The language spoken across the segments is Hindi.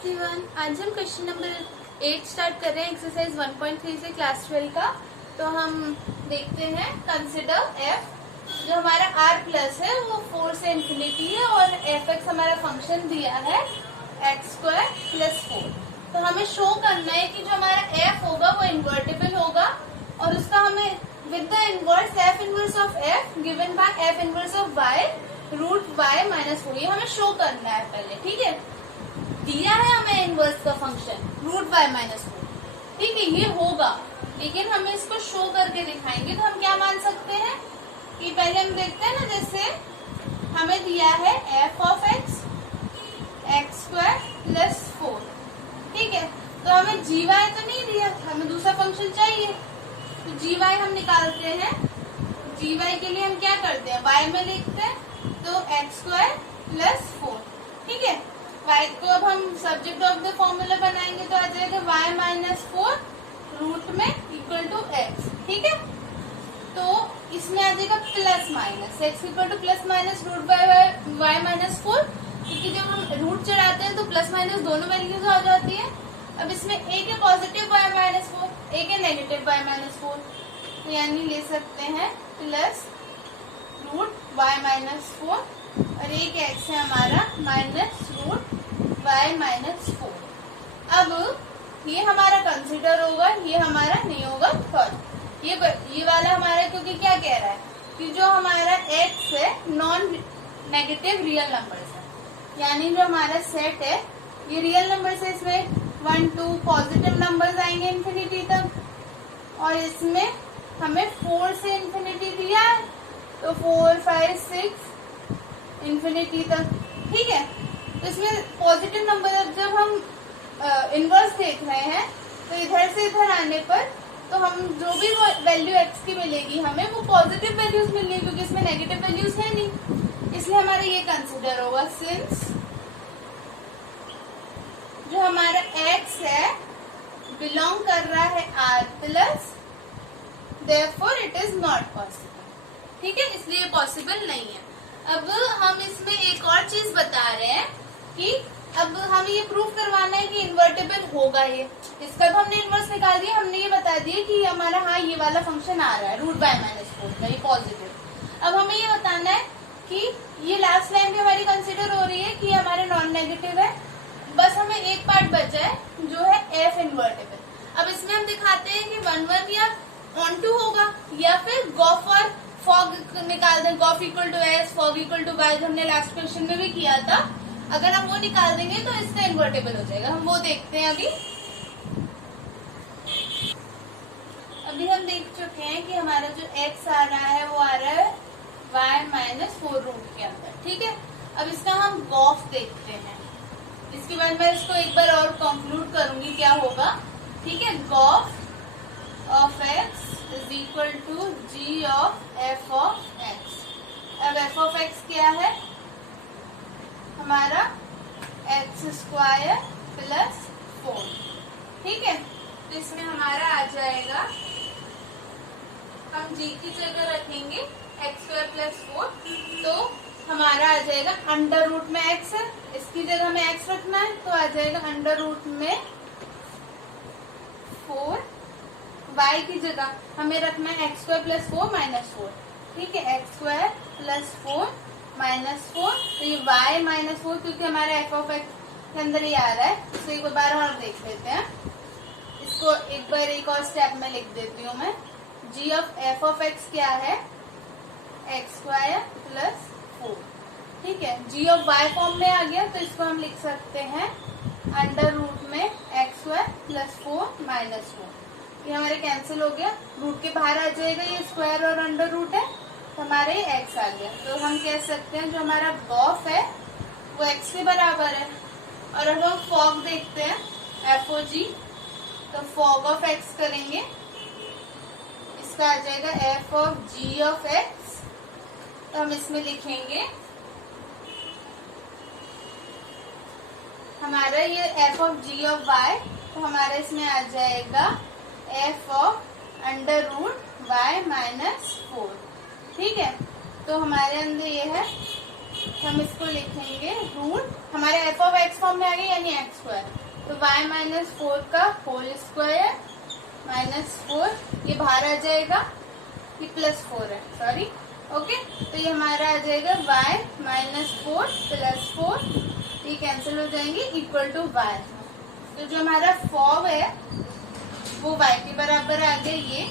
एवरीवन, आज हम क्वेश्चन नंबर 8 स्टार्ट कर रहे हैं एक्सरसाइज 1.3 से क्लास 12 का। तो हम देखते हैं कंसिडर एफ। जो हमारा आर प्लस है वो 4 से इन्फिनिटी है और एफ एक्स हमारा फंक्शन दिया है एक्स स्क्वायर प्लस 4। तो हमें शो करना है कि जो हमारा एफ होगा वो इन्वर्टेबल होगा और उसका हमें with the inverse F inverse of F given by F inverse of Y root Y minus 4। ये हमें शो करना है पहले, ठीक है। दिया है हमें इनवर्स का फंक्शन रूट वाई माइनस 4, ठीक है, ये होगा, लेकिन हमें इसको शो करके दिखाएंगे। तो हम क्या मान सकते हैं कि पहले हम देखते हैं ना, जैसे हमें दिया है F of x x square plus 4, ठीक है। तो हमें जी वाई तो नहीं दिया, हमें दूसरा फंक्शन चाहिए। तो जी वाई हम निकालते हैं। जी वाई के लिए हम क्या करते हैं, वाई में लिखते हैं तो एक्स स्क्वायर प्लस 4, ठीक है। वाई को अब हम सब्जेक्ट ऑफ द फॉर्मूला बनाएंगे तो आ जाएगा वाई माइनस 4 रूट में इक्वल टू एक्स, ठीक है। तो इसमें आ जाएगा plus minus x equal to plus minus root by y minus 4, क्योंकि जब हम रूट चढ़ाते हैं तो प्लस माइनस दोनों वैल्यूज आ जाती है। अब इसमें एक है पॉजिटिव वाई माइनस 4, एक है नेगेटिव वाई माइनस 4, तो यानी ले सकते हैं प्लस रूट वाई माइनस 4 और एक एक्स है हमारा माइनस रूट वाई माइनस 4। अब ये हमारा कंसीडर होगा, ये हमारा नहीं होगा थर्ड। ये वाला हमारा, क्योंकि क्या कह रहा है कि जो हमारा एक्स है नॉन नेगेटिव रियल नंबर्स है, यानी जो हमारा सेट है ये रियल नंबर्स है। इसमें 1 2 पॉजिटिव नंबर्स आएंगे इन्फिनिटी तक, और इसमें हमें 4 से इन्फिनिटी दिया है तो 4 5 6 इन्फिनिटी तक, ठीक है। तो इसमें पॉजिटिव नंबर, अब जब हम इनवर्स देख रहे हैं तो इधर से इधर आने पर तो हम जो भी वैल्यू एक्स की मिलेगी हमें वो पॉजिटिव वैल्यूज मिलेगी, क्योंकि इसमें नेगेटिव वैल्यूज है नहीं, इसलिए हमारा ये कंसिडर होगा। सिंस जो हमारा एक्स है बिलोंग कर रहा है R plus, therefore it is not possible, ठीक है, इसलिए पॉसिबल नहीं है। अब हम इसमें एक और चीज बता रहे हैं कि अब हमें ये प्रूव करवाना है कि इन्वर्टेबल होगा ये। इसका तो हमने इनवर्स निकाल दिया, हमने ये बता दिया कि हमारा हाँ ये वाला फंक्शन आ रहा है रूट बाय माइनस 4 का, ये पॉजिटिव। अब हमें ये बताना है कि ये लास्ट लाइन भी हमारी कंसिडर हो रही है कि हमारे नॉन नेगेटिव है। बस हमें एक पार्ट बचा है जो है एफ इन्वर्टेबल। अब इसमें हम दिखाते हैं कि 1 1 या ऑन टू होगा या फिर गॉफ और फॉग निकाल दें, gof equal to s fog equal to y, हमने लास्ट क्वेश्चन में भी किया था। अगर हम वो निकाल देंगे तो इसका इन्वर्टेबल हो जाएगा, हम वो देखते हैं। अभी हम देख चुके हैं कि हमारा जो x आ रहा है वो आ रहा है y माइनस 4 रूट के अंदर, ठीक है। अब इसका हम गॉफ देखते हैं, इसके बाद मैं इसको एक बार और कंक्लूड करूंगी क्या होगा, ठीक है। Gof of x is equal to g of f of x। अब f ऑफ x क्या है हमारा एक्स स्क्वायर प्लस 4, ठीक है। तो इसमें हमारा आ जाएगा, हम g की जगह रखेंगे एक्स स्क्वायर प्लस 4, तो हमारा आ जाएगा अंडर रूट में x है, इसकी जगह हमें x रखना है तो आ जाएगा अंडर रूट में 4, y की जगह हमें रखना है एक्स स्क्वायर प्लस 4 माइनस 4, ठीक है। एक्स स्क्वायर प्लस 4 माइनस 4, तो ये y माइनस 4, क्योंकि हमारा एफ ऑफ एक्स के अंदर ही आ रहा है, इसको एक बार और देख लेते हैं। इसको एक बार एक और स्टेप में लिख देती हूँ मैं। g of F of x क्या है एक्स स्क्वायर प्लस 4, ठीक है। g ऑफ y फॉर्म में आ गया तो इसको हम लिख सकते हैं अंडर रूट में एक्स स्क्वायर प्लस 4 माइनस 4। ये हमारे कैंसिल हो गया, रूट के बाहर आ जाएगा, ये स्क्वायर और अंडर रूट है, हमारे x आ गया। तो हम कह सकते हैं जो हमारा गॉफ है वो x के बराबर है। और अब हम फॉग देखते हैं एफ ओ जी, तो फॉग ऑफ x करेंगे, इसका आ जाएगा f of g of x। तो हम इसमें लिखेंगे हमारा ये f of g of y, तो हमारा इसमें आ जाएगा f of under root y minus 4, ठीक है। तो हमारे अंदर ये है हम इसको लिखेंगे रूट, हमारे एफ ऑफ एक्स फॉर्म में आ गया यानी एक्स स्क्वायर, तो y माइनस 4 का होल स्क्वायर माइनस 4, ये बाहर आ जाएगा, ये प्लस 4 है, सॉरी, ओके। तो ये हमारा आ जाएगा y माइनस 4 प्लस 4, ये कैंसिल हो जाएंगे, इक्वल टू y। तो जो हमारा फॉर्म है वो y के बराबर आ गया, ये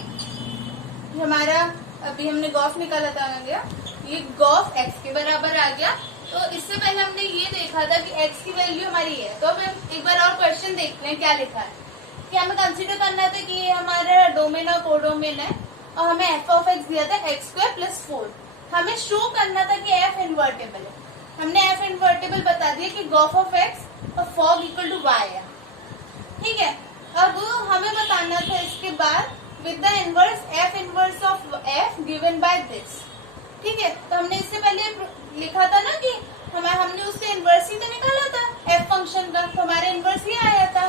हमारा अभी हमने गॉफ निकाला था, आ गया ये गॉफ x के बराबर आ गया। तो इससे पहले हमने ये देखा था कि x की वैल्यू हमारी है, तो अब एक बार और क्वेश्चन देखते हैं क्या लिखा है। कि हमें कंसीडर करना था कि ये हमारा डोमेन और कोडोमेन है और हमें एफ ऑफ एक्स दिया था एक्स स्क्वायर प्लस 4। हमें शो करना था कि एफ इन्वर्टेबल है, हमने एफ इन्वर्टेबल बता दिया कि गॉफ ऑफ एक्स और फॉग इक्वल टू वाई है, ठीक है। अब हमें बताना था इसके बाद with the inverse F inverse of F given by this, ठीक है। तो हमने इससे पहले लिखा था ना कि हमने उससे इनवर्स ही तो निकाला था एफ फंक्शन का, तो हमारे इनवर्स ही आया था।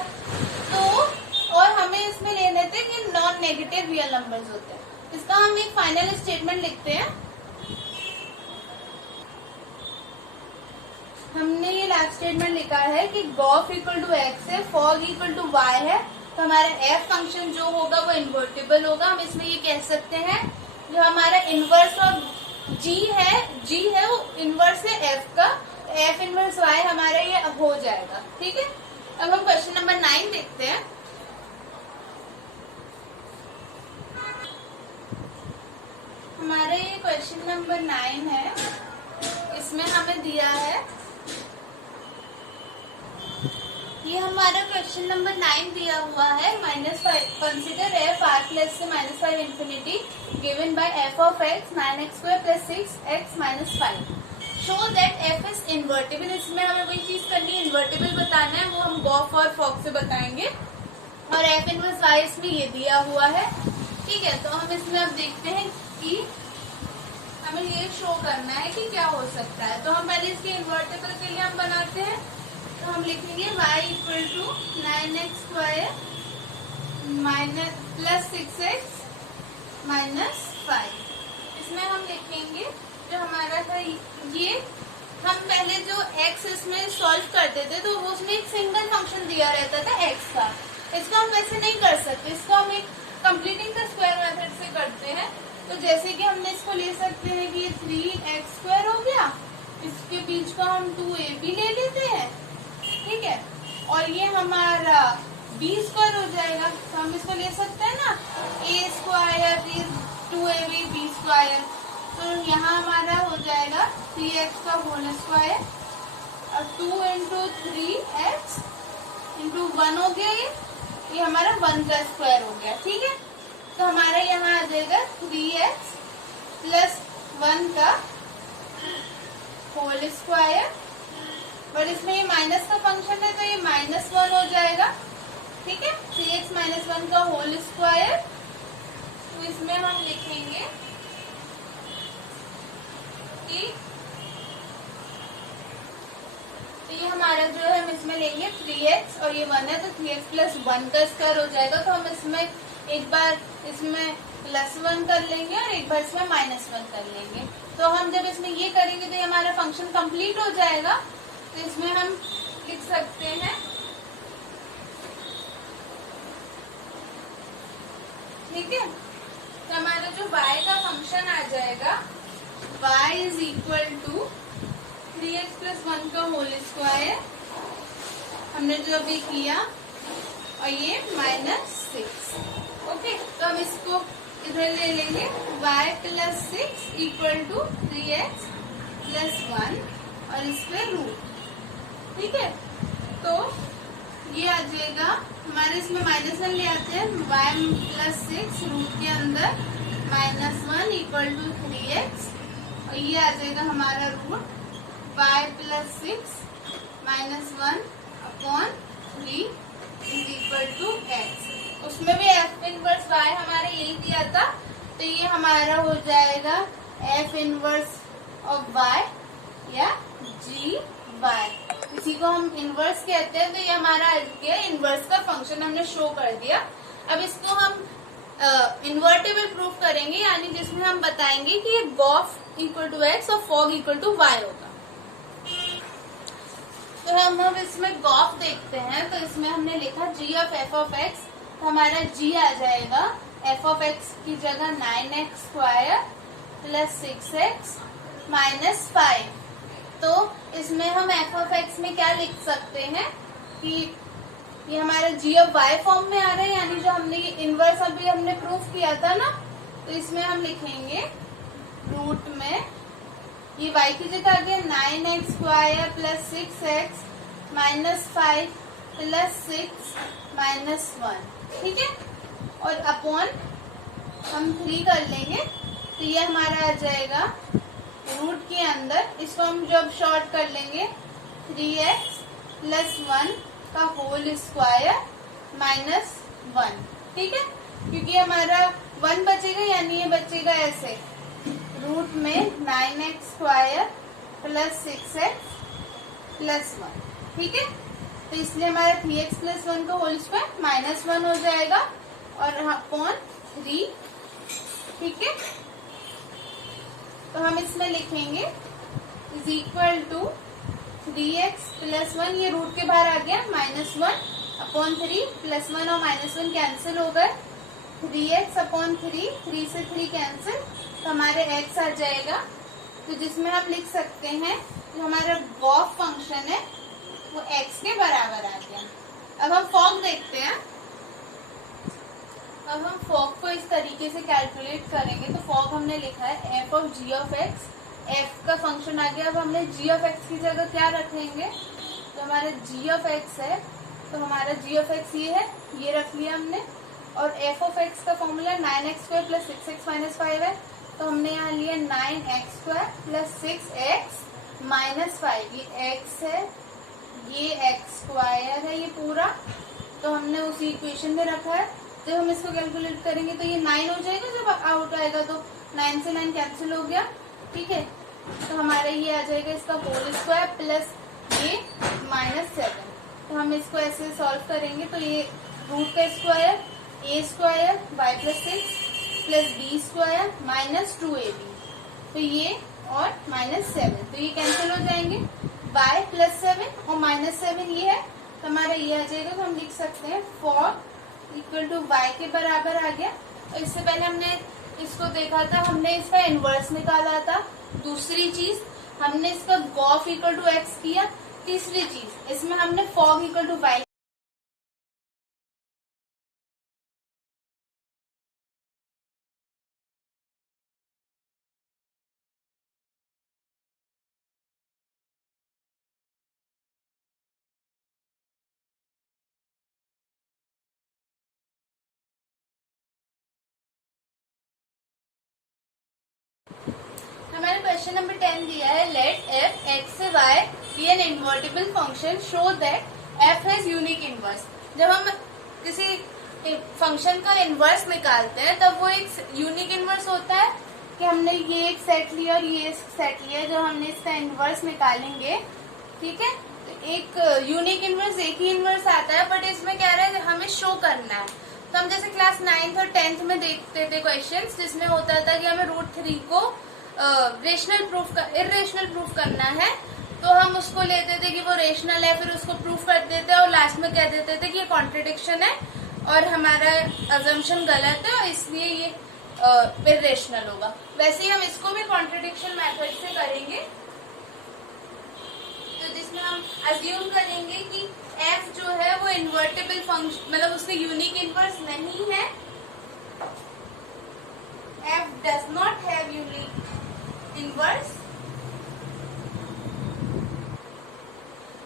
तो और हमें इसमें लेने थे कि नॉन नेगेटिव रियल नंबर्स होते हैं। इसका हम एक फाइनल स्टेटमेंट लिखते हैं। हमने ये लास्ट स्टेटमेंट लिखा है कि गॉफ इक्वल टू एक्स है, फॉग इक्वल टू वाई है, तो हमारा एफ फंक्शन जो होगा वो इन्वर्टेबल होगा। हम इसमें ये कह सकते हैं जो हमारा इनवर्स ऑफ जी है वो इनवर्स है एफ का, एफ इनवर्स वाई हमारा ये हो जाएगा, ठीक है। अब हम क्वेश्चन नंबर 9 देखते हैं। हमारा ये क्वेश्चन नंबर 9 है, इसमें हमें दिया है, ये हमारा क्वेश्चन नंबर 9 दिया हुआ है -5, कंसीडर एफ आर प्लस से -5 infinity given by F of x 9x square plus 6x minus 5, show that F is invertible. इसमें हमें वही चीज करनी है, इन्वर्टेबल बताना है, वो हम गॉफ और फॉग से बताएंगे। और एफ इनवर्स वाई इसमें ये दिया हुआ है, ठीक है। तो हम इसमें अब देखते हैं कि हमें ये शो करना है कि क्या हो सकता है। तो हम पहले इसके इन्वर्टेबल के लिए हम बनाते हैं, तो हम लिखेंगे y equal to 9x square minus plus 6x minus 5। इसमें हम लिखेंगे जो हमारा था ये, हम पहले जो x इसमें सॉल्व करते थे तो उसमें एक सिंगल फंक्शन दिया रहता था x का। इसको हम वैसे नहीं कर सकते, इसको हम एक कंप्लीटिंग द स्क्वायर मेथड से करते हैं। तो जैसे कि हमने इसको ले सकते हैं कि ये 3x स्क्वायर हो गया, इसके बीच का हम 2ab ले लेते हैं, ठीक है। और ये हमारा b स्क्वायर हो जाएगा, तो हम इसको ले सकते हैं ना a square 2ab b square. तो यहाँ हमारा हो जाएगा 3x का होल स्क्वायर और 2 इंटू 3x इंटू 1 हो गया, ये हमारा 1 का स्क्वायर हो गया, ठीक है। तो हमारा यहाँ आ जाएगा 3x प्लस 1 का होल स्क्वायर, बट इसमें ये माइनस का फंक्शन है तो ये -1 हो जाएगा, ठीक है। 3x माइनस 1 का होल स्क्वायर, तो इसमें हम लिखेंगे कि तो ये हमारा जो है हम इसमें लेंगे 3x और ये 1 है तो 3x प्लस 1 का स्क्वायर हो जाएगा। तो हम इसमें एक बार इसमें +1 कर लेंगे और एक बार इसमें -1 कर लेंगे। तो हम जब इसमें ये करेंगे तो ये हमारा फंक्शन कंप्लीट हो जाएगा। तो इसमें हम लिख सकते हैं, ठीक है। तो हमारा जो y का फंक्शन आ जाएगा y is equal to 3x plus 1 का होल स्क्वायर, हमने जो अभी किया, और ये -6, ओके। तो हम इसको इधर ले लेंगे, y plus 6 equal to 3x plus 1 और इस पे रूट, ठीक है। तो ये आ जाएगा हमारे, इसमें -1 ले आते हैं, y प्लस 6 रूट के अंदर -1 इक्वल टू 3x, और ये आ जाएगा हमारा root y plus 6 -1 upon 3 is equal to x। उसमें भी f इनवर्स y हमारा यही दिया था, तो ये हमारा हो जाएगा f इनवर्स ऑफ y या g y, इसी को हम इनवर्स कहते हैं। तो ये हमारा आ गया इनवर्स का फंक्शन, हमने शो कर दिया। अब इसको हम इन्वर्टेबल प्रूफ करेंगे, यानी जिसमें हम बताएंगे कि ये गॉफ इक्वल टू एक्स और फॉग इक्वल टू वाई होगा, तो हम अब इसमें गॉफ देखते हैं। तो इसमें हमने लिखा g of F of x, तो हमारा g आ जाएगा एफ ऑफ एक्स की जगह 9x square plus 6x minus 5। तो इसमें हम एफ ऑफ एक्स में क्या लिख सकते हैं कि ये हमारा g ऑफ y फॉर्म में आ रहा है, यानी जो हमने ये इनवर्स अभी हमने प्रूफ किया था ना, तो इसमें हम लिखेंगे रूट में ये y की जगह आ गया 9x square plus 6x minus 5 plus 6 minus 1, ठीक है। और अपॉन हम 3 कर लेंगे, तो ये हमारा आ जाएगा रूट के अंदर, इसको हम जब शॉर्ट कर लेंगे 3x प्लस 1 का होल स्क्वायर माइनस 1, ठीक है। क्योंकि हमारा 1 बचेगा, यानी ये बचेगा ऐसे रूट में 9x square plus 6x plus 1, ठीक है। तो इसलिए हमारा 3x प्लस 1 का होल स्क्वायर माइनस 1 हो जाएगा और अपॉन 3, ठीक है। तो हम इसमें लिखेंगे is equal to 3x plus 1, ये रूट के बाहर आ गया माइनस 1 अपॉन 3 प्लस 1 और माइनस 1 कैंसिल हो गए, 3x अपॉन 3 से 3 कैंसिल, तो हमारे x आ जाएगा। तो जिसमें हम लिख सकते हैं जो हमारा गॉफ फंक्शन है वो x के बराबर आ गया। अब हम फॉग देखते हैं। अब हम फॉग को इस तरीके से कैलकुलेट करेंगे। तो फॉग हमने लिखा है f of g of x, f का फंक्शन आ गया। अब हमने g ऑफ x की जगह क्या रखेंगे, तो हमारा g ऑफ x है, तो हमारा g ऑफ x ये है, ये रख लिया हमने। और f ऑफ x का formula 9x square plus 6x minus 5 है, तो हमने यहाँ लिया 9x square plus 6x minus 5, ये x है, ये x स्क्वायर है, ये पूरा, तो हमने उसी इक्वेशन में रखा है। जब हम इसको कैलकुलेट करेंगे तो ये 9 हो जाएगा, जब आउट आएगा तो 9 से 9 कैंसिल हो गया, ठीक है। तो हमारा ये आ जाएगा इसका होल स्क्वायर प्लस ये माइनस 7। तो हम इसको ऐसे सॉल्व करेंगे तो ये रूट का square a square y plus 6 plus b square minus 2ab, तो ये और माइनस 7, तो ये कैंसिल हो जाएंगे, y प्लस 7 और माइनस 7 ये है, तो हमारा ये आ जाएगा। तो हम लिख सकते हैं फॉग इक्वल टू y के बराबर आ गया। और इससे पहले हमने इसको देखा था, हमने इसका इनवर्स निकाला था। दूसरी चीज हमने इसका गॉफ इक्वल टू x किया। तीसरी चीज इसमें हमने फॉग इक्वल टू y। हमारे क्वेश्चन नंबर 10 दिया है, लेट f x से y be an invertible function, show that f has unique inverse. जब हम किसी फंक्शन का इनवर्स निकालते हैं तब वो एक यूनिक इनवर्स होता है कि हमने ये एक सेट लिया और ये एक सेट लिया, जब हमने इसका इनवर्स निकालेंगे, ठीक है, तो एक यूनिक इनवर्स एक ही इनवर्स आता है, बट इसमें क्या रहा है हमें शो करना है। तो हम जैसे क्लास 9th और 10th में देखते थे क्वेश्चंस, जिसमें होता था कि हमें √3 को इरेशनल प्रूफ करना है, तो हम उसको लेते थे कि वो रेशनल है, फिर उसको प्रूफ कर देते और लास्ट में कह देते थे कि ये कॉन्ट्रडिक्शन है और हमारा अजम्पशन गलत है और इसलिए ये इरेशनल होगा। वैसे ही हम इसको भी कॉन्ट्रडिक्शन मेथड से करेंगे, तो जिसमें हम अज्यूम करेंगे कि f जो है वो इन्वर्टिबल फंक्शन, मतलब उसके यूनिक इनवर्स नहीं है, f does not have unique inverse।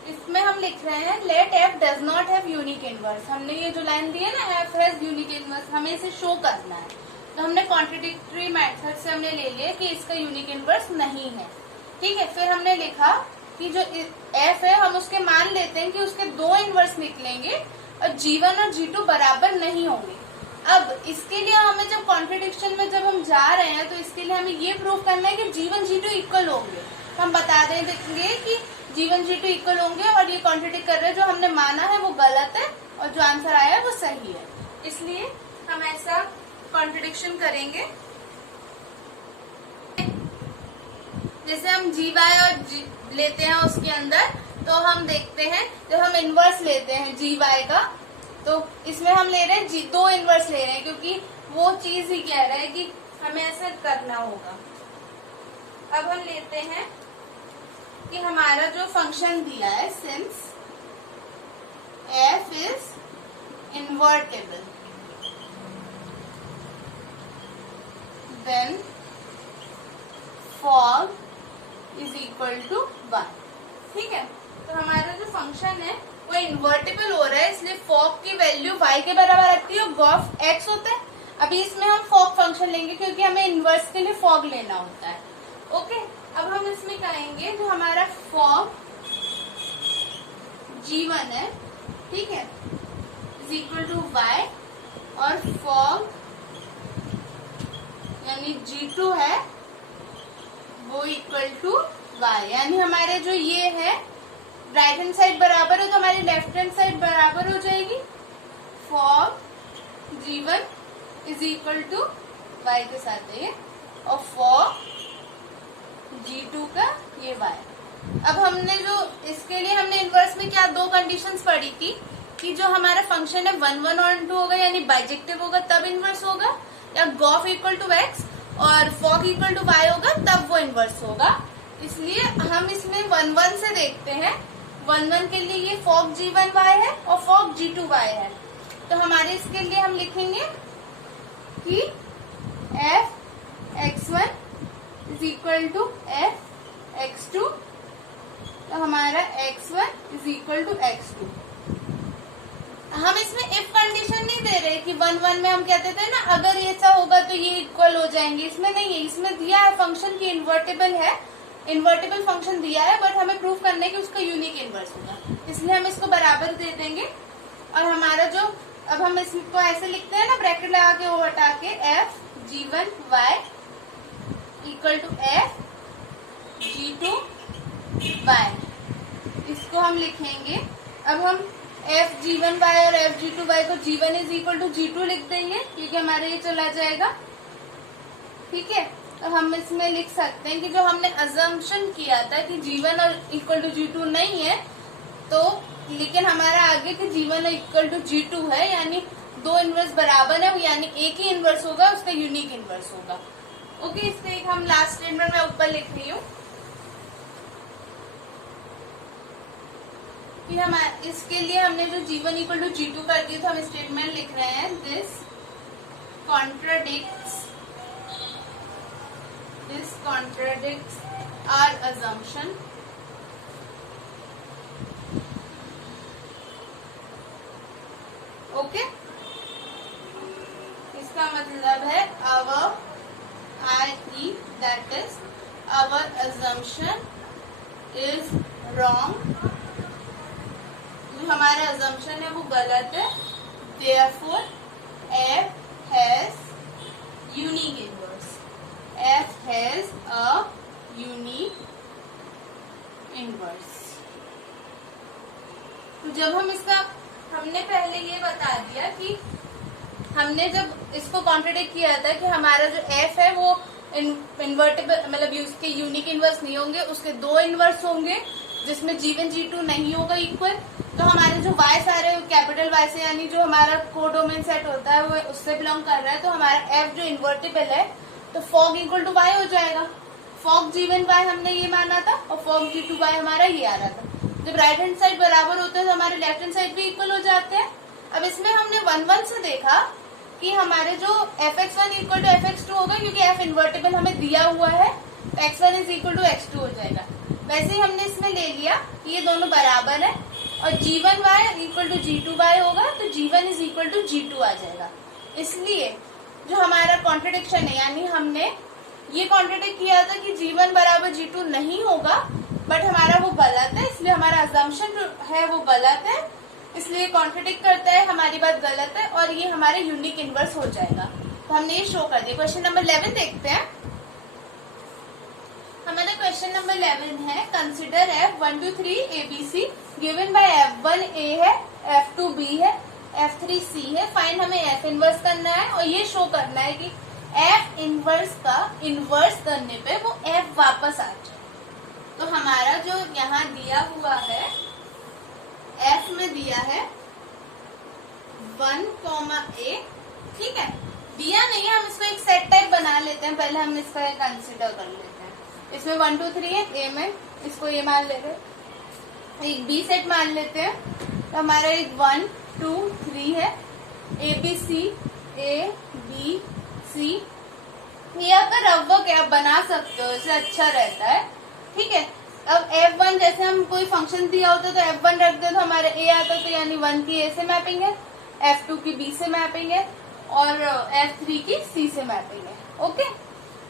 इसमें हम लिख रहे हैं late f does not have unique inverse। हमने ये जो लाइन दी है ना, f has unique inverse, हमें इसे शो करना है, तो हमने कॉन्ट्रडिक्टरी मेथड से हमने ले लिया कि इसका यूनिक इनवर्स नहीं है, ठीक है। फिर हमने लिखा कि जो f है हम उसके मान लेते हैं कि उसके 2 इनवर्स निकलेंगे और g1 और g2 बराबर नहीं होंगे। अब इसके लिए हमें जब कॉन्ट्रडिक्शन में जब हम जा रहे हैं, तो इसके लिए हमें ये प्रूव करना है कि g1 g2 इक्वल होंगे। तो हम बता देंगे कि g1 g2 इक्वल होंगे और ये कॉन्ट्रडिक्ट कर रहे हैं, जो हमने माना है वो गलत है और जो आंसर आया है वो सही है, इसलिए हम ऐसा कॉन्ट्रडिक्शन करेंगे। जैसे हम gy और लेते हैं उसके अंदर तो हम देखते हैं जब हम इनवर्स लेते हैं जी वाई का, तो इसमें हम ले रहे हैं दो इनवर्स ले रहे हैं, क्योंकि वो चीज ही कह रहा है कि हमें ऐसा करना होगा। अब हम लेते हैं कि हमारा जो फंक्शन दिया है, since f is invertible, then fog is equal to 1। ठीक है, तो हमारा जो फंक्शन है वो इन्वर्टेबल हो रहा है, इसलिए फॉग की वैल्यू y के बराबर आती है और गॉफ x होता है। अभी इसमें हम फॉग फंक्शन लेंगे क्योंकि हमें इनवर्स के लिए फॉग लेना होता है। ओके, अब हम इसमें कहेंगे जो हमारा फॉग g1 है, ठीक है, इज इक्वल टू y, और फॉग यानी g2 है वो इक्वल टू y, यानी हमारे जो ये है राइट हैंड साइड बराबर है तो हमारी लेफ्ट हैंड साइड बराबर हो जाएगी। Fog g1 is equal to y के साथ है ये, और फॉग g2 का ये y। अब हमने जो इसके लिए हमने इनवर्स में क्या दो कंडीशंस पढ़ी थी कि जो हमारा फंक्शन है 1 1 और 2 होगा यानी बाइजेक्टिव होगा तब इनवर्स होगा, या गॉफ इक्वल टू x और फॉग इक्वल टू y होगा तब वो इनवर्स होगा। इसलिए हम इसमें 1 1 से देखते हैं। 1 1 के लिए ये फॉग g1 y है और फॉग g2 y है, तो हमारे इसके लिए हम लिखेंगे कि f x1 is equal to f x2, तो हमारा x1 is equal to x2। हम इसमें इफ कंडीशन नहीं दे रहे कि 1 1 में हम कहते थे ना अगर ऐसा होगा तो ये इक्वल हो जाएंगे, इसमें नहीं है। इसमें दिया है फंक्शन की इन्वर्टेबल है, इन्वर्टेबल फंक्शन दिया है, बट हमें प्रूव करना है कि उसका यूनिक इनवर्स होगा, इसलिए हम इसको बराबर दे देंगे। और हमारा जो अब हम इसको ऐसे लिखते हैं ना ब्रैकेट लगा के वो हटा के, f g1 y equal to f g2 y, इसको हम लिखेंगे। अब हम f g1 y और f g2 y को g1 is equal to g2 लिख देंगे क्योंकि हमारे ये चला जाएगा। ठीक है, तो हम इसमें लिख सकते हैं कि जो हमने अजम्पशन किया था कि g1 और इक्वल टू g2 नहीं है, तो लेकिन हमारा आगे कि g1 इक्वल टू g2 है, यानी दो इनवर्स बराबर है, यानी एक ही इनवर्स होगा, उसका यूनिक इनवर्स होगा। ओके, इससे एक हम लास्ट स्टेटमेंट में ऊपर लिख रही हूँ कि हम इसके लिए हमने जो g1 इक्वल टू g2 कर दी, तो हम स्टेटमेंट लिख रहे हैं this contradicts our assumption okay, इसका मतलब है our i.e. that is our assumption is wrong, जो हमारा assumption है वो गलत है। therefore f has unique inverse, f has a unique inverse। तो जब हम इसका हमने पहले ये बता दिया कि हमने जब इसको कॉन्ट्रडिक्ट किया था कि हमारा जो f है वो इन्वर्टेबल मतलब उसके यूनिक इनवर्स नहीं होंगे, उसके दो इनवर्स होंगे जिसमें g1 g2 नहीं होगा इक्वल। तो हमारे जो y सारे कैपिटल Y से यानी जो हमारा कोडोमेन सेट होता है वो उससे बिलोंग कर रहा है, तो हमारा f जो इन्वर्टेबल है तो फॉग इक्वल टू y हो जाएगा। फॉग g1 y हमने ये माना था और फॉग g2 y हमारा ये आ रहा था। जब राइट हैंड साइड बराबर होते हैं तो हमारे लेफ्ट हैंड साइड भी इक्वल हो जाते हैं। अब इसमें हमने 1 1 से देखा कि हमारे जो fx1 इक्वल टू fx2 होगा, क्योंकि f इन्वर्टेबल हमें दिया हुआ है, तो x1 is equal to x2 हो जाएगा। वैसे ही हमने इसमें ले लिया कि ये दोनों बराबर है और g1 y equal to g2 y होगा, तो g1 is equal to g2 आ जाएगा। इसलिए जो हमारा कॉन्ट्रडिक्शन है, यानी हमने ये कॉन्ट्रडिक्ट किया था कि g1 बराबर g2 नहीं होगा, बट हमारा वो गलत है, इसलिए हमारा अजम्पशन जो है वो गलत है, इसलिए कॉन्ट्रडिक्ट करता है, हमारी बात गलत है और ये हमारे यूनिक इनवर्स हो जाएगा। तो हमने ये शो कर दिया। क्वेश्चन नंबर 11 देखते हैं। हमारा क्वेश्चन नंबर 11 है, consider f1 2 3 ABC given by f1 a है, f2 b है, f3 c है। फाइंड हमें f इनवर्स करना है और ये शो करना है कि f इनवर्स का इनवर्स करने पे वो f वापस आ जाए। तो हमारा जो यहाँ दिया हुआ है एफ में दिया है 1,a, ठीक है। दिया नहीं है, हम इसको एक सेट टाइप बना लेते हैं। पहले हम इसका कंसिडर कर लेते हैं। इसमें 1 2 3 है, ए में इसको ए मान लेते हैं, एक बी सेट मान लेते हैं। तो हमारा एक 1 2 3 है, A B C, A B C. ये आपका रफ वर्क है, आप बना सकते हो, इससे अच्छा रहता है, ठीक है। अब F1 जैसे हम कोई फंक्शन दिया होता है तो F1 रख दे तो हमारे A आता तो यानी 1 की A से मैपिंग है, F2 की B से मैपिंग है और F3 की C से मैपिंग है। ओके,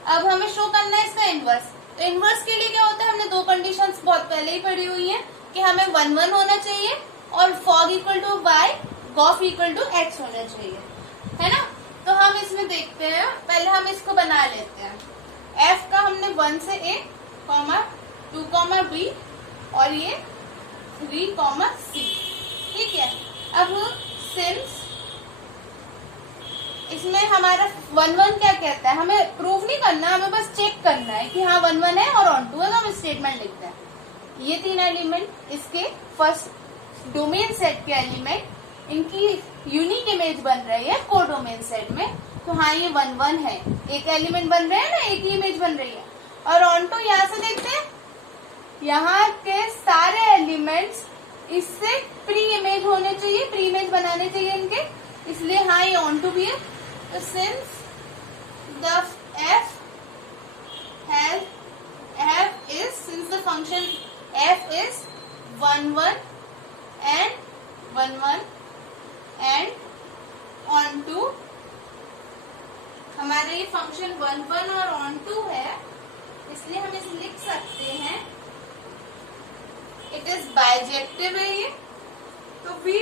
अब हमें शो करना है इसका इनवर्स। तो इनवर्स के लिए क्या होता है, हमने दो कंडीशंस बहुत पहले ही पढ़ी हुई है कि हमें 1 1 होना चाहिए और fog equal to y, gof equal to x होना चाहिए, है ना। तो हम इसमें देखते हैं, पहले हम इसको बना लेते हैं। F का हमने 1 से A, 2, B और ये 3, C, ठीक है। अब सिंस इसमें हमारा 1 1 क्या कहता है, हमें प्रूव नहीं करना, हमें बस चेक करना है कि हाँ 1 1 है और ऑन टू है, तो हम स्टेटमेंट लिखते हैं। ये 3 एलिमेंट इसके फर्स्ट डोमेन सेट के एलिमेंट, इनकी यूनिक इमेज बन रही है कोडोमेन सेट में। तो हाँ ये 1 1 है, एक एलिमेंट बन रहे हैं ना, एक ही इमेज बन रही है। और ऑन टू यहाँ से देखते हैं, यहाँ के सारे एलिमेंट्स इससे प्री इमेज होने चाहिए, प्री इमेज बनाने चाहिए इनके, इसलिए हाँ ये ऑन टू भी है। तो since the since the function f is 1 1 and 1 1 and on to, हमारा ये फंक्शन 1 1 और on to है, इसलिए हम इसे लिख सकते हैं इट इज बाइजेक्टिव है ये। तो we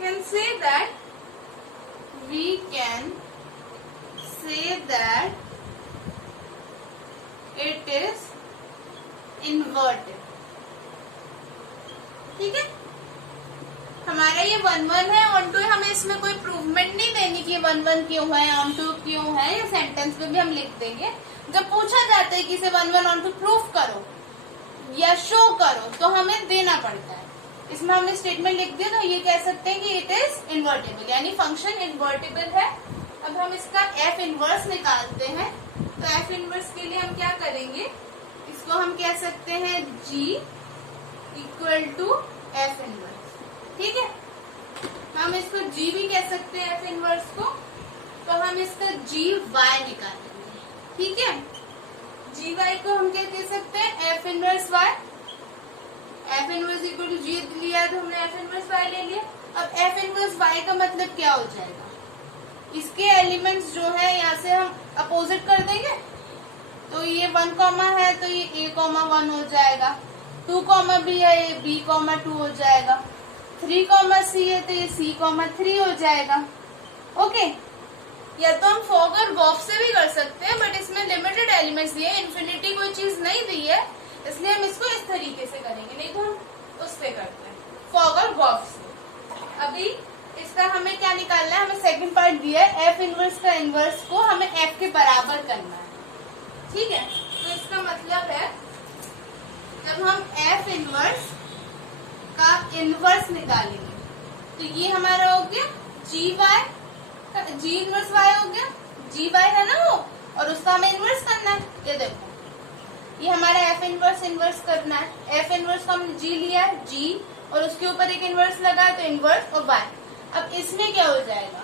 can say that it is inverted, ठीक है। हमारा ये 1 1 है, ऑन टू है, हमें इसमें कोई प्रूवमेंट नहीं देनी कि 1 1 क्यों है, ऑन टू क्यों है, ये सेंटेंस में भी हम लिख देंगे। जब पूछा जाता है कि इसे 1 1 ऑन टू प्रूव करो या शो करो तो हमें देना पड़ता है। इसमें हमने स्टेटमेंट लिख दिया तो ये कह सकते हैं कि इट इज इन्वर्टेबल, यानी फंक्शन इन्वर्टेबल है। अब हम इसका एफ इनवर्स निकालते हैं। तो एफ इनवर्स के लिए हम क्या करेंगे, इसको हम कह सकते हैं G equal to f inverse, ठीक है। हम इसको G भी कह सकते हैं एफ इनवर्स को। तो हम इसका GY निकालेंगे, ठीक है। GY को हम क्या कह सकते हैं, f inverse Y। F inverse equal to G लिया तो हमने एफ इनवर्स Y ले लिया। अब एफ इनवर्स Y का मतलब क्या हो जाएगा, इसके एलिमेंट्स जो है यहाँ से हम अपोजिट कर देंगे। तो ये 1 कॉमा है तो ये A कॉमा 1 हो जाएगा, 2 कॉमा B है ये B कॉमा 2 हो जाएगा, 3 कॉमा C है तो ये C कॉमा 3 हो जाएगा। ओके, या तो हम फॉग और गॉफ से भी कर सकते हैं, बट इसमें लिमिटेड एलिमेंट्स दिए, इन्फिनिटी कोई चीज नहीं दी है, इसलिए हम इसको इस तरीके से करेंगे, नहीं तो हम उससे करते हैं फॉग और गॉफ से। अभी इसका हमें क्या निकालना है, हमें सेकंड पार्ट दिया है, एफ इनवर्स का इनवर्स को हमें एफ के बराबर करना है, ठीक है। तो इसका मतलब है जब हम एफ इनवर्स का इनवर्स निकालेंगे तो ये हमारा हो गया जी इनवर्स वाई हो गया, जी वाई है ना वो, और उसका हमें इनवर्स करना है। ये देखो ये हमारा एफ इनवर्स करना है, एफ इनवर्स का हमने जी लिया है, जी और उसके ऊपर एक इनवर्स लगा है तो इनवर्स और वाई। अब इसमें क्या हो जाएगा,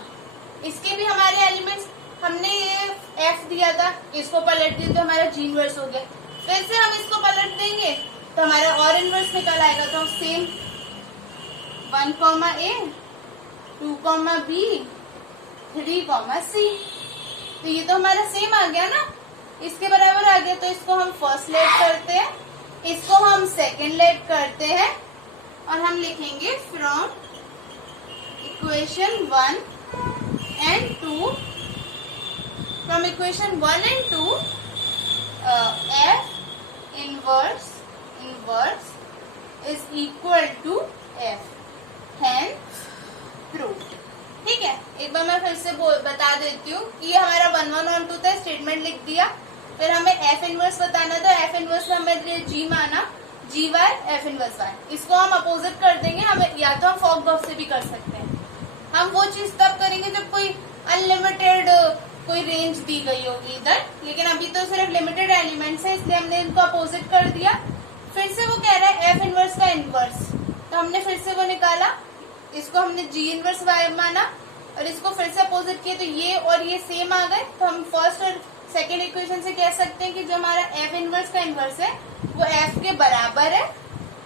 इसके भी हमारे एलिमेंट्स, हमने ये एफ दिया था, इसको पलट दिया तो हमारा जी इनवर्स हो गया, फिर से हम इसको पलट देंगे तो हमारा और इनवर्स निकल आएगा। तो same 1 comma A, 2 comma B, 3 comma C, तो ये तो हमारा सेम आ गया ना, इसके बराबर आ गया। तो इसको हम फर्स्ट लेट करते हैं, इसको हम सेकंड लेट करते हैं और हम लिखेंगे from equation 1 and 2, from equation 1 and 2 f inverse is equal to f, hence proved, ठीक है। एक बार मैं फिर से बता देती हूँ कि ये हमारा 1 1 on 2 था, स्टेटमेंट लिख दिया। फिर हमें एफ इनवर्स बताना था, एफ इनवर्स हमें जी माना, जी वाई एफ इनवर्स वाई, इसको हम अपोजिट कर देंगे। हमें या तो हम फॉक से भी कर सकते हैं, हम वो चीज तब करेंगे जब कोई अनलिमिटेड कोई रेंज दी गई होगी इधर, लेकिन अभी तो सिर्फ लिमिटेड एलिमेंट्स है इसलिए हमने इनको अपोजिट कर दिया। फिर से वो कह रहा है एफ इनवर्स का इनवर्स, तो हमने फिर से वो निकाला, इसको हमने जी इनवर्स वाई माना और इसको फिर से अपोजिट किया, तो ये और ये सेम आ गए। तो हम फर्स्ट और सेकेंड इक्वेशन से कह सकते हैं कि जो हमारा एफ इनवर्स का इनवर्स है वो एफ के बराबर है,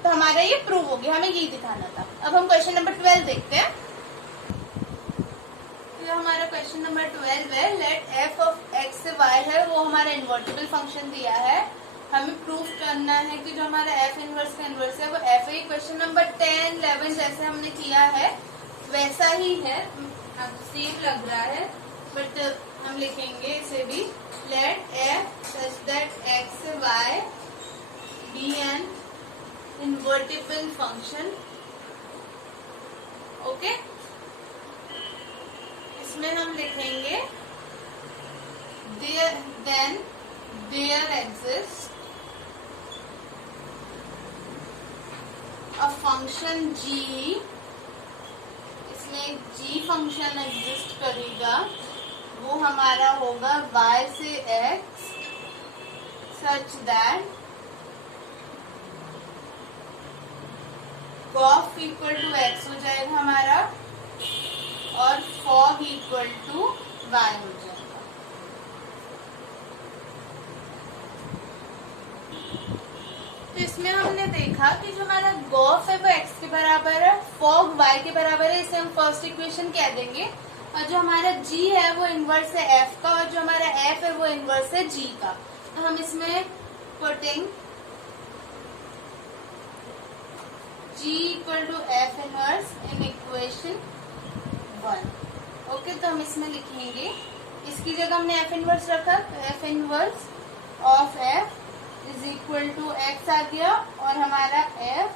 तो हमारा ये प्रूव हो गया, हमें यही दिखाना था। अब हम क्वेश्चन नंबर 12 देखते हैं। तो हमारा क्वेश्चन नंबर 12 है, लेट एफ ऑफ एक्स से वाई है वो हमारा इन्वर्टिबल फंक्शन दिया है, हमें प्रूफ करना है कि जो हमारा एफ इनवर्स का इनवर्स है वो एफ है। क्वेश्चन नंबर 10, 11 जैसे हमने किया है वैसा ही है, अब सेम लग रहा है बट हम लिखेंगे इसे भी, let f such that x y be an invertible function. Okay, इसमें हम लिखेंगे then there exist a function g, इसमें एक g फंक्शन एग्जिस्ट करेगा, वो हमारा होगा y से x such that gof equal to x हो जाएगा हमारा और फॉग इक्वल टू y हो जाएगा। तो इसमें हमने देखा कि जो हमारा गॉफ है वो x के बराबर है, फॉग y के बराबर है, इसे हम फर्स्ट इक्वेशन कह देंगे। और जो हमारा g है वो इनवर्स है f का, और जो हमारा f है वो इनवर्स है g का। तो हम इसमें putting g equal to f inverse in equation 1। Okay, तो हम इसमें लिखेंगे, इसकी जगह हमने f इनवर्स रखा, तो f inverse of f is equal to x आ गया, और हमारा f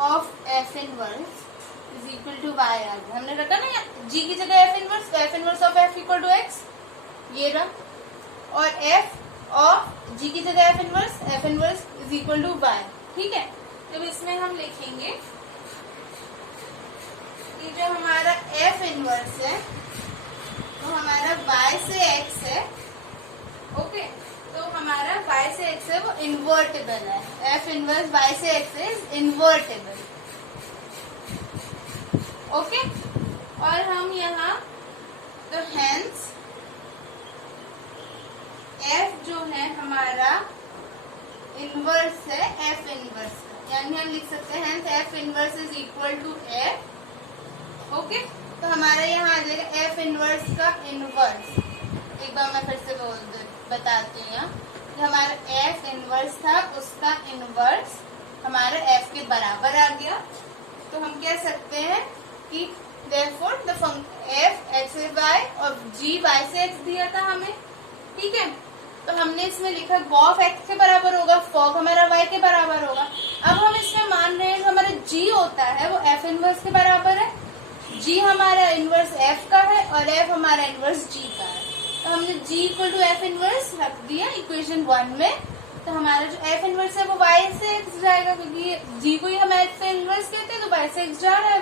of f inverse is equal to y आ गया। हमने रखा ना g की जगह f इनवर्स, तो f inverse of f equal to x ये रहा, और f ऑफ g की जगह f inverse is equal to y। ठीक है, तो इसमें हम लिखेंगे कि जो हमारा f इनवर्स है तो हमारा y से x है। ओके, तो हमारा y से x है वो इन्वर्टेबल है, f इनवर्स y से x इज इन्वर्टेबल। ओके, और हम यहाँ तो हेंस f जो है हमारा इनवर्स है f इनवर्स का, यानी हम लिख सकते हैं hence f inverse is equal to f। Okay, तो हमारा यहाँ आ जाएगा f इनवर्स का इनवर्स। एक बार मैं फिर से बताती हूँ, जो हमारा f इनवर्स था उसका इनवर्स हमारा f के बराबर आ गया। तो हम कह सकते हैं कि therefore the f x से y और g y से x दिया था हमें। ठीक है, तो हमने इसमें लिखा गॉफ x के बराबर होगा, फॉग हमारा y के बराबर होगा। अब हम इसमें मान रहे हैं जो हमारा g होता है वो f इनवर्स के बराबर है, g हमारा इनवर्स f का है और f हमारा इनवर्स g का है। तो हमने g equal to f inverse रख दिया इक्वेशन 1 में, तो हमारा जो f इनवर्स है वो y से x जाएगा, क्योंकि g को ही हम f इनवर्स कहते हैं, तो y से x जा रहा है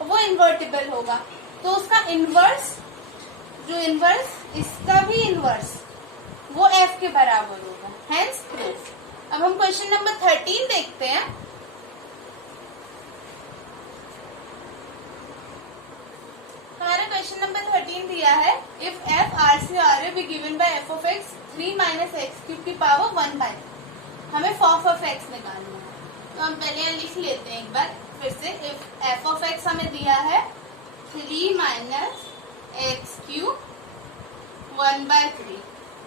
वो इन्वर्टिबल होगा। तो उसका इनवर्स, जो इनवर्स इसका भी इनवर्स वो f के बराबर होगा, हेंस प्रूफ। अब हम क्वेश्चन नंबर 13 देखते हैं। हमारा क्वेश्चन नंबर 13 दिया है, इफ f r से r be given by f of x 3 minus x cube की पावर 1 बाय, हमें फॉफ ऑफ x निकालना है। तो हम पहले यहाँ लिख लेते हैं एक बार फिर से, इफ f ऑफ x हमें दिया है 3 माइनस एक्स क्यूब 1 बाय 3।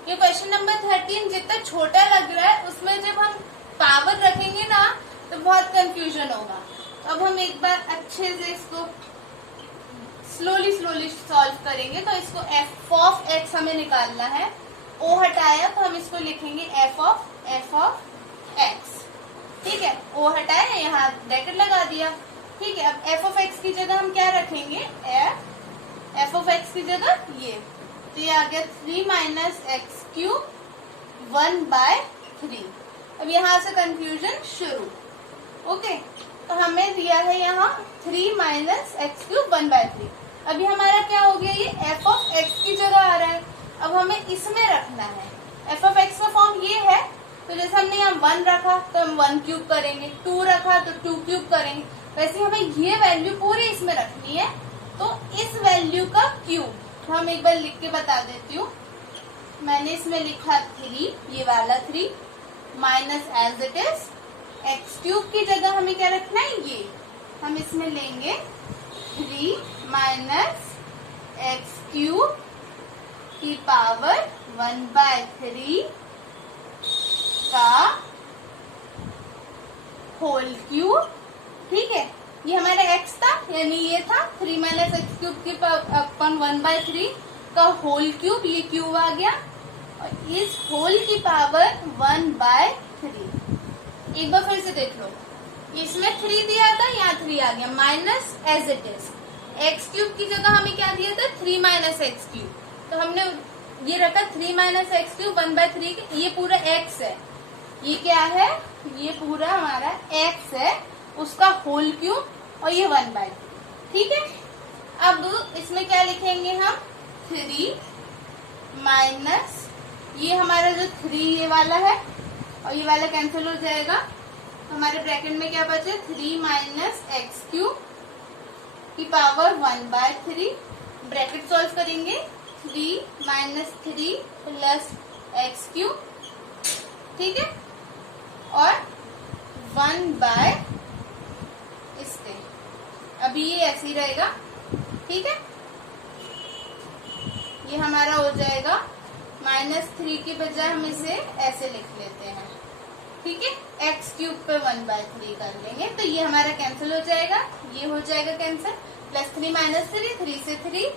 ये क्वेश्चन नंबर 13 जितना छोटा लग रहा है उसमें जब हम पावर रखेंगे ना तो बहुत कंफ्यूजन होगा। तो अब हम एक बार अच्छे से इसको स्लोली सॉल्व करेंगे। तो इसको f ऑफ x हमें निकालना है, o हटाया तो हम इसको लिखेंगे f ऑफ x। ठीक है, o हटाया, यहाँ ब्रैकेट लगा दिया। ठीक है, अब f ऑफ x की जगह हम क्या रखेंगे, f ऑफ x की जगह ये, तो ये आ गया 3 माइनस एक्स क्यूब 1/3। अब यहाँ से कंफ्यूजन शुरू। ओके, तो हमें दिया है यहाँ 3 - x³ 1/3। अभी हमारा क्या हो गया, ये f ऑफ x की जगह आ रहा है। अब हमें इसमें रखना है। f ऑफ x का फॉर्म ये है, तो जैसे हमने यहाँ 1 रखा तो हम 1³ करेंगे, 2 रखा तो 2³ करेंगे, वैसे हमें ये वैल्यू पूरी इसमें रखनी है। तो इस वैल्यू का क्यूब हम एक बार लिख के बता देती हूँ। मैंने इसमें लिखा 3, ये वाला 3 minus as it is x³ की जगह हमें क्या रखना है, ये हम इसमें लेंगे 3 - x³ की पावर 1/3 का होल क्यूब। ठीक है, ये हमारा x था, यानी ये था 3 - x³ की अपन 1/3 का होल क्यूब, ये क्यूब आ गया। और इस होल की पावर 1/3। एक बार फिर से देख लो, इसमें 3 दिया था, यहाँ 3 आ गया, minus as it is x³ की जगह हमें क्या दिया था, 3 - x³। तो हमने ये रखा 3 - x³ 1/3, ये पूरा x है, ये क्या है, ये पूरा हमारा x है, उसका होल क्यूब, और ये 1/3। ठीक है, अब इसमें क्या लिखेंगे हम, 3 माइनस ये हमारा जो 3 ये वाला है, और ये वाला कैंसिल हो जाएगा, तो हमारे ब्रैकेट में क्या बचे, 3 - x³ की पावर 1/3। ब्रैकेट सॉल्व करेंगे, 3 - 3 प्लस x³, ठीक है, और 1/, अभी ये ऐसे ही रहेगा। ठीक है, ये हमारा हो जाएगा -3 के बजाय हम इसे ऐसे लिख लेते हैं। ठीक है, x³ पे 1/3 कर लेंगे, तो ये हमारा कैंसिल हो जाएगा, ये हो जाएगा कैंसिल, प्लस 3 - 3, 3 से 3,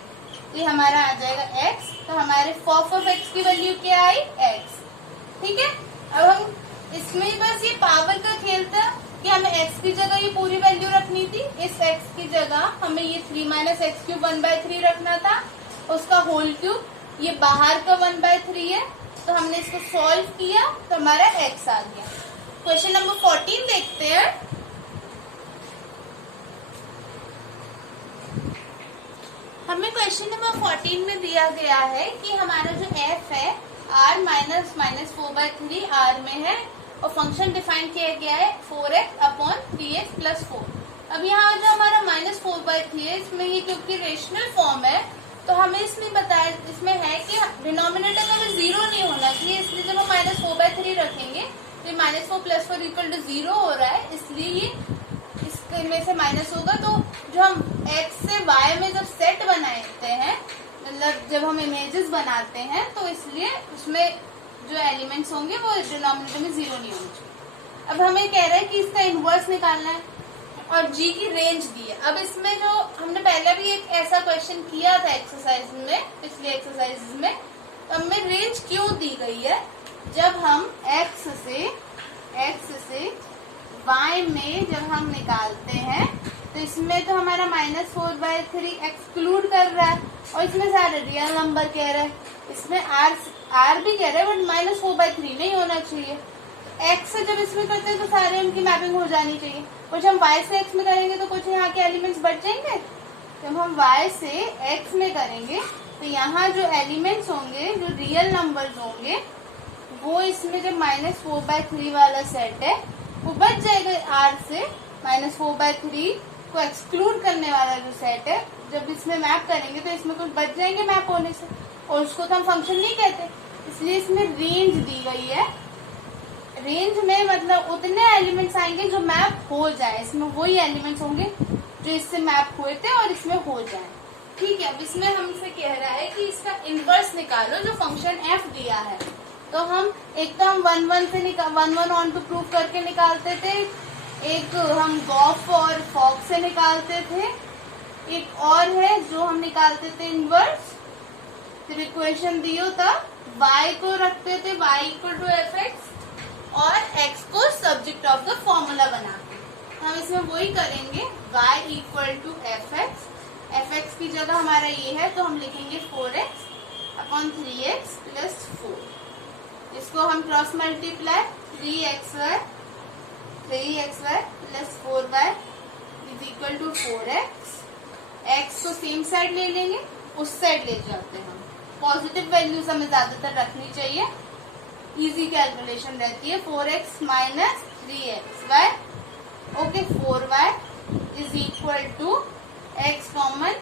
ये हमारा आ जाएगा x। तो हमारे f ऑफ x की वैल्यू क्या आई, x। ठीक है, अब हम इसमें बस ये पावर का खेल था कि हमें x की जगह ये पूरी वैल्यू रखनी थी, इस x की जगह हमें ये 3 - x³ 1/3 रखना था, उसका होल क्यूब, ये बाहर का 1/3 है, तो हमने इसको सॉल्व किया तो हमारा x आ गया। क्वेश्चन नंबर 14 देखते हैं। हमें क्वेश्चन नंबर 14 में दिया गया है कि हमारा जो f है r -4/3 r में है, और फंक्शन डिफाइन किया गया है 4x/3x + 4। अब यहाँ जो हमारा -4/3 है, इसमें ये क्योंकि रेशनल फॉर्म है, तो हमें इसमें बताया, इसमें है कि डिनोमिनेटर में भी 0 नहीं होना चाहिए, इसलिए जब हम -4/3 रखेंगे तो -4 + 4 = 0 हो रहा है, इसलिए ये इसके में से माइनस होगा। तो जो हम x से y में जब सेट बनाते हैं, मतलब जब हम इमेजेस बनाते हैं, तो इसलिए उसमें जो एलिमेंट्स होंगे वो डिनोमिनेटर में 0 नहीं होना चाहिए। अब हमें कह रहा है कि इसका इनवर्स निकालना है, और g की रेंज दी है। अब इसमें जो हमने पहले भी एक ऐसा क्वेश्चन किया था एक्सरसाइज में, पिछले एक्सरसाइज में, तो हमें रेंज क्यों दी गई है, जब हम x से y में जब हम निकालते हैं, तो इसमें तो हमारा -4/3 एक्सक्लूड कर रहा है, और इसमें सारे रियल नंबर कह रहा है, इसमें r भी कह रहा है, बट -4/3 नहीं होना चाहिए। x से जब इसमें करते हैं तो सारे इनकी मैपिंग हो जानी चाहिए। कुछ हम y से x में करेंगे तो कुछ यहाँ के एलिमेंट्स बढ़ जाएंगे। जब हम y से x में करेंगे तो यहाँ जो एलिमेंट्स होंगे, जो रियल नंबर्स होंगे, वो इसमें जब -4/3 वाला सेट है वो बच जाएगा r से। -4/3 को एक्सक्लूड करने वाला जो सेट है, जब इसमें मैप करेंगे तो इसमें कुछ बच जाएंगे मैप होने से, और उसको तो हम फंक्शन नहीं कहते, इसलिए इसमें रेंज दी गई है। रेंज में मतलब उतने एलिमेंट्स आएंगे जो मैप हो जाए, इसमें वही एलिमेंट्स होंगे जो इससे मैप हुए थे और इसमें हो जाए। ठीक है, अब इसमें हमसे कह रहा है कि इसका इनवर्स निकालो जो फंक्शन f दिया है। तो हम एक तो हम 1 से 1 ऑन टू प्रूव करके निकालते थे, एक हम गॉफ और फॉक से निकालते थे, एक और है जो हम निकालते थे इनवर्स। जब इक्वेशन दियो था y को रखते थे y = fx और x को सब्जेक्ट ऑफ द फॉर्मूला बनाते। हम इसमें वही करेंगे, y = fx, fx की जगह हमारा ये है तो हम लिखेंगे 4x/3x + 4। इसको हम cross multiply 3xy plus 4y is equal to 4x। x को सेम साइड ले लेंगे, उस साइड ले जाते हैं हम। पॉजिटिव वैल्यूज हमें ज्यादातर रखनी चाहिए, इजी कैलकुलेशन रहती है। 4x minus 3xy, okay 4y is equal to x common